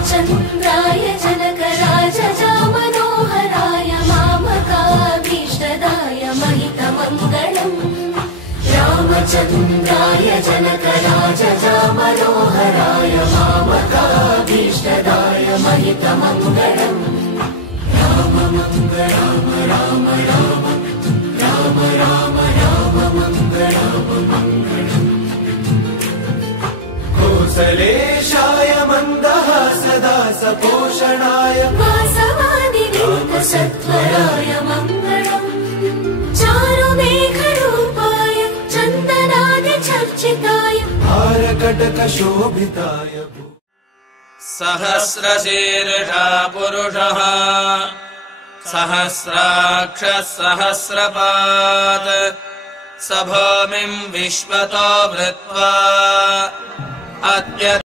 रामचन्द्राय जनकराजजामनोहराय मामकाभीष्टदाय महितमङ्गलम् रामचन्द्राय जनकराजजामनोहराय मामकाभीष्टदाय महितमङ्गलम् राम मङ्गलम् राम राम राम राम राम मङ्गलम् कौसलेशाय मन्दहासदा सपोषणाय वासवादिनीतसत्वराय मङ्गलम् चारुमेघरूपाय चन्दनादिचर्चिताय हारकटकशोभिताय सहस्रशीर्षा पुरुषः सहस्राक्षः सहस्रपात् स भूमिम् विश्वतो वृत्वा